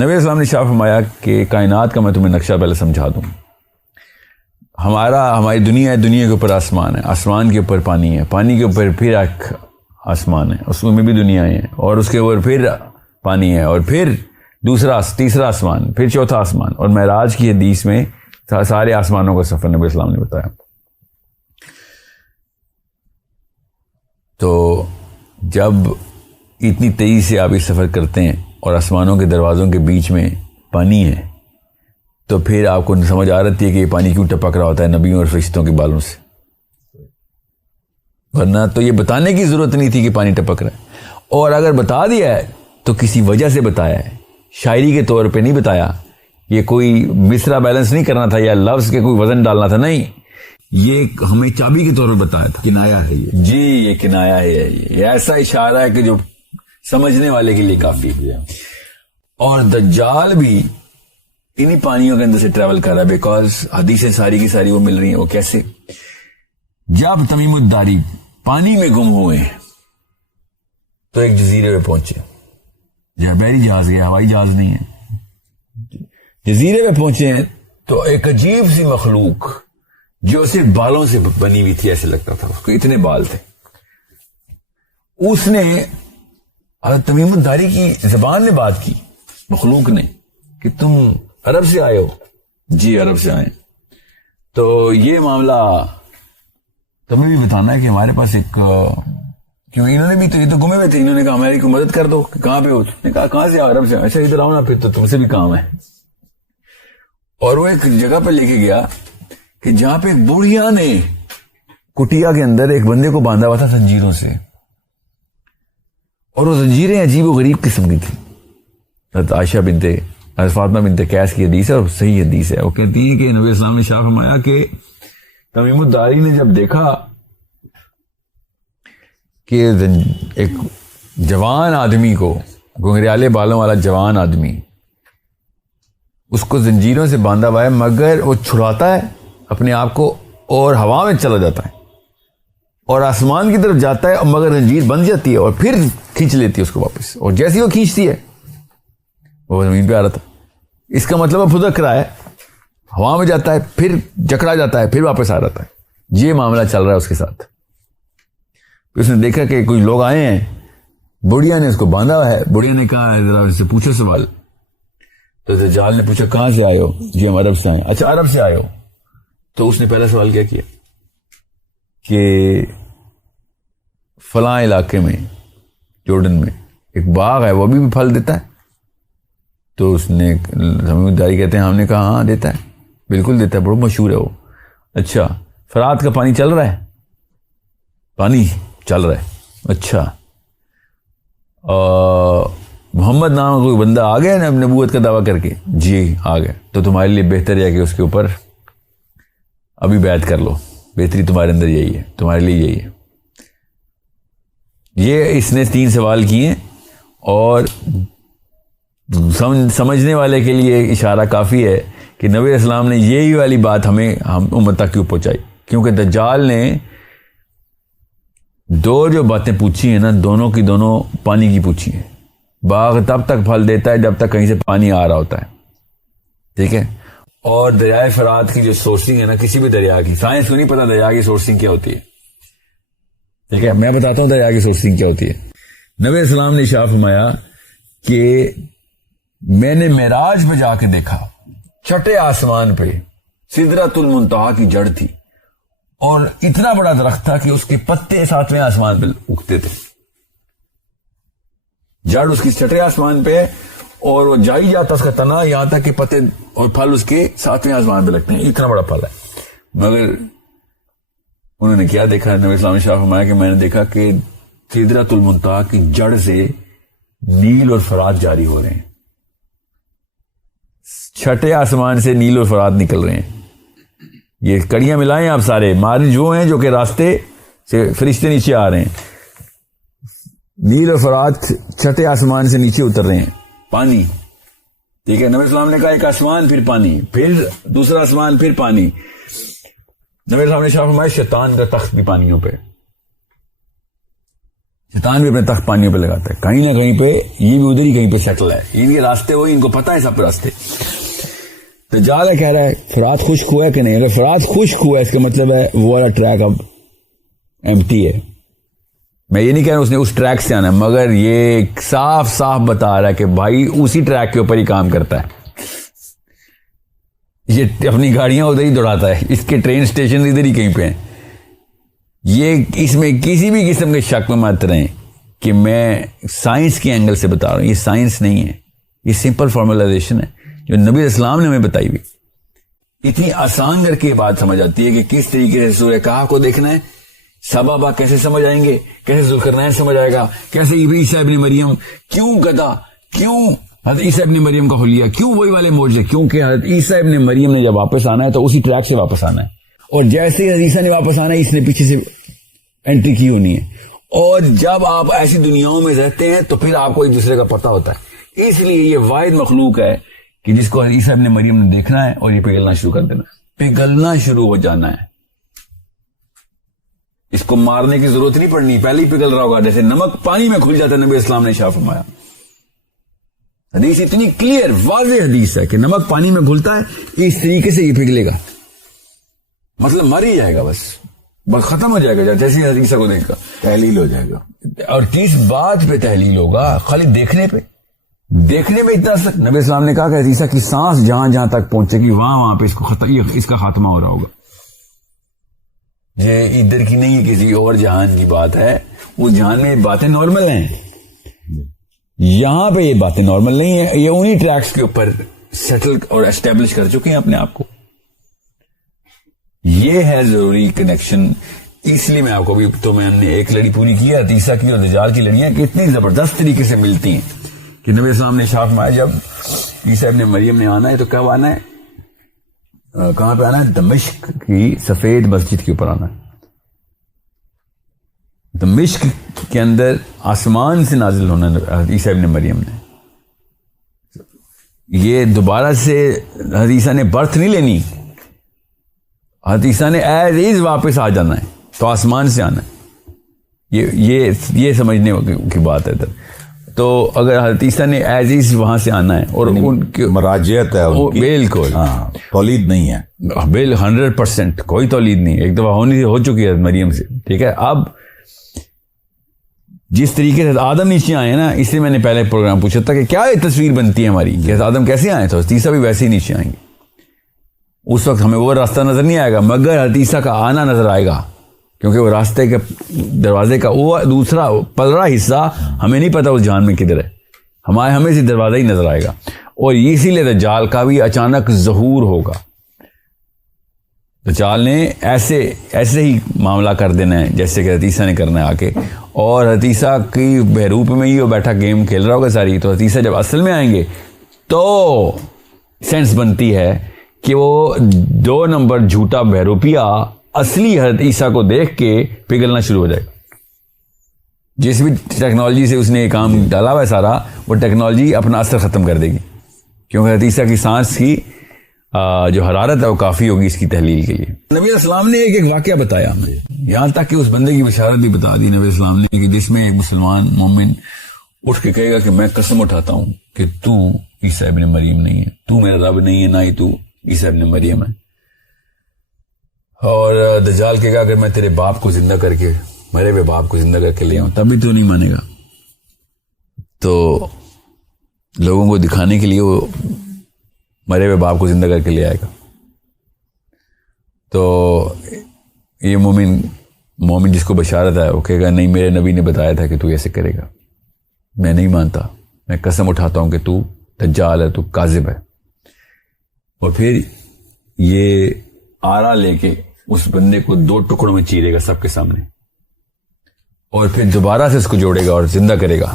نبی اسلام نے شاہ فرمایا کہ کائنات کا میں تمہیں نقشہ پہلے سمجھا دوں. ہماری دنیا ہے, دنیا کے اوپر آسمان ہے, آسمان کے اوپر پانی ہے, پانی کے اوپر پھر ایک آسمان ہے, اس میں بھی دنیایں ہیں, اور اس کے اوپر پھر پانی ہے, اور پھر تیسرا آسمان, پھر چوتھا آسمان. اور معراج کی حدیث میں سارے آسمانوں کا سفر نبی اسلام نے بتایا. تو جب اتنی تیزی سے آپ یہ سفر کرتے ہیں اور آسمانوں کے دروازوں کے بیچ میں پانی ہے, تو پھر آپ کو سمجھ آ رہتی ہے کہ یہ پانی کیوں ٹپک رہا ہوتا ہے نبیوں اور فرشتوں کے بالوں سے, ورنہ تو یہ بتانے کی ضرورت نہیں تھی کہ پانی ٹپک رہا ہے. اور اگر بتا دیا ہے تو کسی وجہ سے بتایا ہے, شاعری کے طور پہ نہیں بتایا, یہ کوئی مصرع بیلنس نہیں کرنا تھا یا لفظ کے کوئی وزن ڈالنا تھا, نہیں, یہ ہمیں چابی کے طور پر بتایا تھا. کنایا ہے یہ, جی یہ کنایا ہے, یہ ایسا اشارہ ہے کہ جو سمجھنے والے کے لیے کافی ہے. اور دجال بھی انہی پانیوں کے اندر سے ٹریول کر رہا ہے, بیکاز حدیثیں ساری کی ساری وہ مل رہی ہیں. وہ کیسے؟ جب تمیم الداری پانی میں گم ہوئے تو ایک جزیرے پہ پہنچے. بحری جہاز گیا, ہوائی جہاز نہیں ہے. جزیرے پہ پہنچے ہیں تو ایک عجیب سی مخلوق جو صرف بالوں سے بنی ہوئی تھی, ایسے لگتا تھا اس کو اتنے بال تھے. اس نے حضرت تمیم الداری کی زبان میں بات کی, مخلوق نے, کہ تم عرب سے آئے ہو؟ جی عرب سے آئے. تو یہ معاملہ تمہیں بھی بتانا ہے کہ ہمارے پاس ایک, کیونکہ انہوں نے بھی تو یہ تو گمے ہوئے تھے, انہوں نے کہا ہماری کو مدد کر دو. کہ کہاں پہ ہو؟ نے کہا کہاں سے؟ عرب سے. اچھا ادھر آؤ نا, پھر تو تم سے بھی کام ہے. اور وہ ایک جگہ پہ لے کے گیا کہ جہاں پہ ایک بڑھیا نے کٹیا کے اندر ایک بندے کو باندھا ہوا تھا زنجیروں سے, اور وہ زنجیریں عجیب و غریب قسم کی تھی. حضرت عائشہ بنت حضرت فاطمہ بنت قیس کی حدیث ہے, اور صحیح حدیث ہے. وہ کہتی ہے کہ نبی اسلام نے شاہ فرمایا کہ تمیم الداری نے جب دیکھا کہ ایک جوان آدمی کو, گھنگریالے بالوں والا جوان آدمی, اس کو زنجیروں سے باندھا ہوا ہے, مگر وہ چھڑاتا ہے اپنے آپ کو اور ہوا میں چلا جاتا ہے اور آسمان کی طرف جاتا ہے, مگر زنجیر بند جاتی ہے اور پھر کھینچ لیتی ہے اس کو واپس, اور جیسی وہ کھینچتی ہے وہ زمین پہ آ رہا تھا. اس کا مطلب وہ پھدک رہا ہے, ہوا میں جاتا ہے, پھر جکڑا جاتا ہے, پھر واپس آ رہا ہے. یہ معاملہ چل رہا ہے اس کے ساتھ. اس نے دیکھا کہ کچھ لوگ آئے ہیں, بڑھیا نے اس کو باندھا ہوا ہے. بڑھیا نے کہا ذرا اس سے پوچھو سوال. تو دجال نے پوچھا کہاں سے آئے ہو؟ جی ہم عرب سے آئے. اچھا عرب سے آئے ہو. تو اس نے پہلا سوال کیا کہ فلاں علاقے میں جورڈن میں ایک باغ ہے, وہ بھی پھل دیتا ہے؟ تو اس نے تمیم الداری کہتے ہیں, ہم نے کہا ہاں دیتا ہے, بالکل دیتا ہے, بڑا مشہور ہے وہ. اچھا فرات کا پانی چل رہا ہے؟ پانی چل رہا ہے. اچھا محمد نام کا کوئی بندہ آ گیا نا نبوت کا دعویٰ کر کے؟ جی آ گیا. تو تمہارے لیے بہتر ہے کہ اس کے اوپر ابھی بیعت کر لو, بہتری تمہارے اندر یہی ہے, تمہارے لیے یہی ہے. یہ اس نے 3 سوال کیے, اور سمجھنے والے کے لیے اشارہ کافی ہے کہ نبی اسلام نے یہی والی بات ہم امت تک کیوں پہنچائی. کیونکہ دجال نے 2 جو باتیں پوچھی ہیں نا, دونوں کی دونوں پانی کی پوچھی ہیں. باغ تب تک پھل دیتا ہے جب تک کہیں سے پانی آ رہا ہوتا ہے, ٹھیک ہے. اور دریائے فرات کی جو سورسنگ ہے نا, کسی بھی دریا کی, سائنس کو نہیں پتا دریا کی سورسنگ کیا ہوتی ہے, ٹھیک ہے, میں بتاتا ہوں دریا کی سورسنگ کیا ہوتی ہے. نبی اسلام نے ارشاد فرمایا کہ میں نے معراج پہ جا کے دیکھا, چھٹے آسمان پہ سدرۃ المنتہا کی جڑ تھی, اور اتنا بڑا درخت تھا کہ اس کے پتے 7ویں آسمان پہ اگتے تھے. جڑ اس کی چھٹے آسمان پہ ہے, اور وہ جائی جاتا اس کا تنا, یہاں تک کہ پتے اور پھل اس کے 7ویں آسمان پہ لگتے ہیں. اتنا بڑا پھل ہے. مگر انہوں نے کیا دیکھا؟ نبی اسلام نے فرمایا کہ میں نے دیکھا کہ سدرۃ المنتہا کی جڑ سے نیل اور فرات جاری ہو رہے ہیں. چھٹے آسمان سے نیل اور فرات نکل رہے ہیں. یہ کڑیاں ملائیں آپ سارے, مارج وہ ہیں جو کہ راستے سے فرشتے نیچے آ رہے ہیں. نیل اور فرات چھٹے آسمان سے نیچے اتر رہے ہیں. پانی, ٹھیک ہے. نبی اسلام نے کہا ایک آسمان پھر پانی, پھر دوسرا آسمان پھر پانی. نبی اسلام نے فرمایا شیطان کا تخت بھی پانیوں پہ. شیطان بھی اپنے تخت پانیوں پہ لگاتا ہے, کہیں نہ کہیں پہ یہ بھی ادھر ہی کہیں پہ سیٹل ہے, ان کے راستے وہی, ان کو پتا ہے سب راستے. دجال ہے کہہ رہا ہے فرات خشک ہوا ہے کہ نہیں, اگر فرات خشک ہوا ہے اس کا مطلب ہے وہ والا ٹریک اب ایمٹی ہے. میں یہ نہیں کہہ رہا اس نے اس ٹریک سے آنا, مگر یہ صاف صاف بتا رہا ہے کہ بھائی اسی ٹریک کے اوپر ہی کام کرتا ہے, یہ اپنی گاڑیاں ادھر ہی دوڑاتا ہے, اس کے ٹرین اسٹیشن ادھر ہی کہیں پہ ہیں. یہ اس میں کسی بھی قسم کے شک میں مت رہیں کہ میں سائنس کے اینگل سے بتا رہا ہوں, یہ سائنس نہیں ہے, یہ سمپل فارمولائزیشن ہے جو نبی اسلام نے ہمیں بتائی ہوئی. اتنی آسان کر کے بات سمجھ آتی ہے کہ کس طریقے سے سورہ کہف کو دیکھنا ہے, سبابا کیسے سمجھ آئیں گے, کیسے ذوالقرنین سمجھ آئے گا, کیسے عیسیٰ ابن مریم, کیوں گدھا, کیوں حضرت عیسیٰ ابن مریم کا حلیہ, کیوں وہی والے معجزے, کیونکہ حضرت عیسیٰ ابن مریم نے جب واپس آنا ہے تو اسی ٹریک سے واپس آنا ہے, اور جیسے ہی حضرت عیسیٰ نے واپس آنا ہے اس نے پیچھے سے انٹری کی ہونی ہے. اور جب آپ ایسی دنیاؤں میں رہتے ہیں تو پھر آپ کو ایک دوسرے کا پتہ ہوتا ہے. اس لیے یہ واحد مخلوق ہے کہ جس کو عیسیٰ ابن مریم نے دیکھنا ہے اور یہ پگھلنا شروع کر دینا, پگھلنا شروع ہو جانا ہے. اس کو مارنے کی ضرورت نہیں پڑنی, پہلے ہی پگھل رہا ہوگا, جیسے نمک پانی میں کھل جاتا ہے. نبی اسلام نے ارشاد فرمایا, حدیث اتنی کلیئر واضح حدیث ہے کہ نمک پانی میں گھلتا ہے, اس طریقے سے یہ پگھلے گا, مطلب مر ہی جائے گا, بس ختم ہو جائے گا. جیسے حدیث کو دیکھ کر تحلیل ہو جائے گا. اور کس بات پہ تحلیل ہوگا, خالی دیکھنے پہ, دیکھنے میں اتنا سک. نبی اسلام نے کہا کہ عیسیٰ کی سانس جہاں جہاں تک پہنچے گی وہاں پہ اس کا خاتمہ ہو رہا ہوگا. یہ ادھر کی نہیں ہے, کسی اور جہان کی بات ہے. اس جہان میں یہ باتیں نارمل ہیں, یہاں پہ یہ باتیں نارمل نہیں ہیں. یہ انہی ٹریکس کے اوپر سیٹل اور اسٹیبلش کر چکے ہیں اپنے آپ کو. یہ ہے ضروری کنیکشن. اس لیے میں آپ کو بھی, تو میں نے ایک لڑی پوری کی ہے عیسیٰ کی اور دجال کی لڑیاں کہ اتنی زبردست طریقے سے ملتی ہیں کہ نبی اسلام نے ارشاد فرمایا جب عیسیٰ ابن مریم نے آنا ہے تو کب آنا ہے, کہاں پہ آنا ہے, دمشق کی سفید مسجد کے اوپر آنا ہے. دمشق کے اندر آسمان سے نازل ہونا عیسیٰ ابن مریم نے. یہ دوبارہ سے حضرت عیسیٰ نے برتھ نہیں لینی, حضرت عیسیٰ نے ایز ایز واپس آ جانا ہے, تو آسمان سے آنا ہے. یہ سمجھنے کی بات ہے. تو اگر حضرت عیسیٰ نے ایز ایز وہاں سے آنا ہے اور ان کی مراجعت ہے, بالکل تولید نہیں ہے, 100% کوئی تولید نہیں. ایک دفعہ ہو چکی ہے مریم سے, ٹھیک ہے. اب جس طریقے سے آدم نیچے آئے نا, اس لیے میں نے پہلے پروگرام پوچھا تھا کہ کیا یہ تصویر بنتی ہے ہماری کہ آدم کیسے آئے, تو عیسیٰ بھی ویسے ہی نیچے آئیں گے. اس وقت ہمیں وہ راستہ نظر نہیں آئے گا, مگر حضرت عیسیٰ کا آنا نظر آئے گا, کیونکہ وہ راستے کے دروازے کا وہ دوسرا پلڑا حصہ ہمیں نہیں پتا اس جہان میں کدھر ہے, ہمیں سے دروازہ ہی نظر آئے گا. اور اسی لیے دجال کا بھی اچانک ظہور ہوگا. دجال نے ایسے ہی معاملہ کر دینا ہے جیسے کہ حضرت عیسیٰ نے کرنا ہے آ کے, اور حضرت عیسیٰ کی بہروپ میں ہی وہ بیٹھا گیم کھیل رہا ہوگا ساری. تو حضرت عیسیٰ جب اصل میں آئیں گے تو سینس بنتی ہے کہ وہ 2 نمبر جھوٹا بہروپیہ اصلی حضرت عیسیٰ کو دیکھ کے پگھلنا شروع ہو جائے گا. جس بھی ٹیکنالوجی سے اس نے یہ کام ڈالا ہوا ہے سارا, وہ ٹیکنالوجی اپنا اثر ختم کر دے گی, کیونکہ حضرت عیسیٰ کی سانس کی جو حرارت ہے وہ کافی ہوگی اس کی تحلیل کے لیے. نبی اسلام نے ایک واقعہ بتایا ہمیں, یہاں تک کہ اس بندے کی بشارت بھی بتا دی نبی اسلام نے کہ جس میں ایک مسلمان مومن اٹھ کے کہے گا کہ میں قسم اٹھاتا ہوں کہ تو عیسیٰ ابن مریم نہیں ہے, تو میرا رب نہیں ہے, نہ ہی تو عیسیٰ ابن مریم ہے. اور دجال کہے گا اگر میں تیرے باپ کو زندہ کر کے, مرے ہوئے باپ کو زندہ کر کے لے آؤں تب بھی تو نہیں مانے گا. تو لوگوں کو دکھانے کے لیے وہ مرے ہوئے باپ کو زندہ کر کے لے آئے گا. تو یہ مومن جس کو بشارت ہے وہ کہے گا نہیں, میرے نبی نے بتایا تھا کہ تو ایسے کرے گا, میں نہیں مانتا, میں قسم اٹھاتا ہوں کہ تو دجال ہے, تو کاذب ہے. اور پھر یہ آرا لے کے اس بندے کو 2 ٹکڑوں میں چیرے گا سب کے سامنے, اور پھر دوبارہ سے اس کو جوڑے گا اور زندہ کرے گا.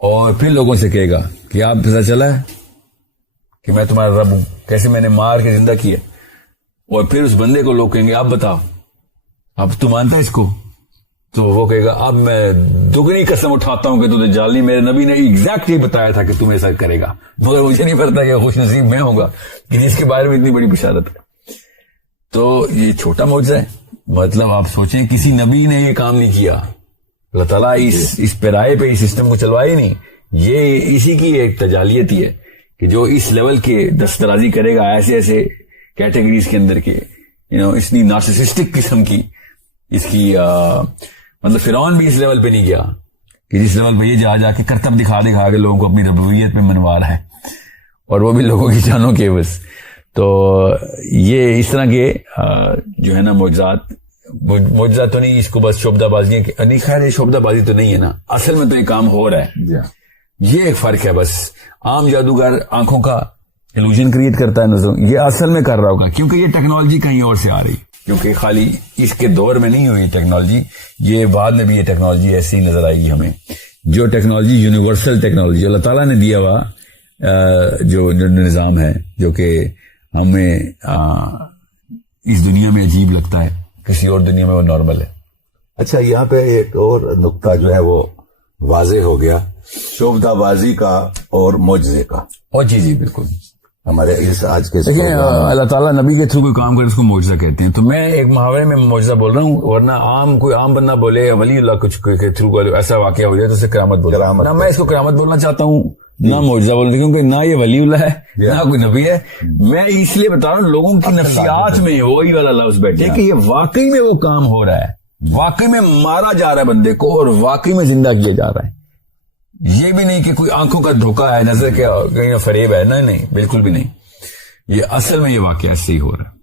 اور پھر لوگوں سے کہے گا کہ آپ پتہ چلا ہے کہ میں تمہارا رب ہوں, کیسے میں نے مار کے زندہ کیا. اور پھر اس بندے کو لوگ کہیں گے آپ بتاؤ, اب تو مانتا ہے اس کو؟ تو وہ کہے گا اب میں دگنی قسم اٹھاتا ہوں کہ تو دجال نہیں, میرے نبی نے ایگزیکٹ یہ بتایا تھا کہ تم ایسا کرے گا, مگر مجھے نہیں پتا کہ خوش نصیب میں ہوگا کہ جس کے بارے میں اتنی بڑی بشارت ہے. تو یہ چھوٹا معجزہ ہے, مطلب آپ سوچیں کسی نبی نے یہ کام نہیں کیا, اللہ تعالیٰ اس پیرائے پہ اس سسٹم کو چلوائے ہی نہیں. یہ اسی کی ایک تجالیت ہی ہے کہ جو اس لیول کے دسترازی کرے گا ایسے ایسے کیٹیگریز کے اندر کے اتنی نارسسسٹک قسم کی اس کی مطلب فرعون بھی اس لیول پہ نہیں گیا کہ جس لیول پہ یہ جا کے کرتب دکھا کے لوگوں کو اپنی ربوبیت میں منوا رہا ہے, اور وہ بھی لوگوں کی جانوں کے بس. تو یہ اس طرح کے جو ہے نا معجزات تو نہیں, اس کو بس شعبدہ بازی نہیں, خیر یہ شعبدہ بازی تو نہیں ہے نا, اصل میں تو یہ کام ہو رہا ہے. یہ ایک فرق ہے بس. عام جادوگر آنکھوں کا ایلوژن کریٹ کرتا ہے نظر, یہ اصل میں کر رہا ہوگا کیونکہ یہ ٹیکنالوجی کہیں اور سے آ رہی, کیونکہ خالی اس کے دور میں نہیں ہوئی ٹیکنالوجی, یہ بعد میں بھی یہ ٹیکنالوجی ایسی نظر آئے گی ہمیں. جو ٹیکنالوجی یونیورسل ٹیکنالوجی اللہ تعالیٰ نے دیا ہوا جو نظام ہے, جو کہ ہمیں اس دنیا میں عجیب لگتا ہے, کسی اور دنیا میں وہ نارمل ہے. اچھا, یہاں پہ ایک اور نقطہ جو ہے وہ واضح ہو گیا, شعبدہ بازی کا اور معجزے کا. اور جی بالکل, ہمارے اس آج کے دیکھیں اللہ تعالیٰ نبی کے تھرو کوئی کام کرے اس کو معجزہ کہتے ہیں. تو میں ایک محاورے میں معجزہ بول رہا ہوں, ورنہ کوئی عام بندہ بولے ولی اللہ کچھ کے تھرو ایسا واقعہ ہو جائے تو اسے کرامت بول رہا ہوں. میں اس کو کرامت بولنا چاہتا ہوں, نہ معجزہ بولنا, کیونکہ نہ یہ ولی اللہ ہے نہ کوئی نبی ہے. میں اس لیے بتا رہا ہوں لوگوں کی نفسیات میں وہی والا لفظ بیٹھے کہ یہ واقعی میں وہ کام ہو رہا ہے, واقعی میں مارا جا رہا ہے بندے کو اور واقعی میں زندہ کیا جا رہا ہے. یہ بھی نہیں کہ کوئی آنکھوں کا دھوکہ ہے, نظر کے فریب ہے, نہیں بالکل بھی نہیں. یہ اصل میں یہ واقعہ ایسے ہی ہو رہا ہے.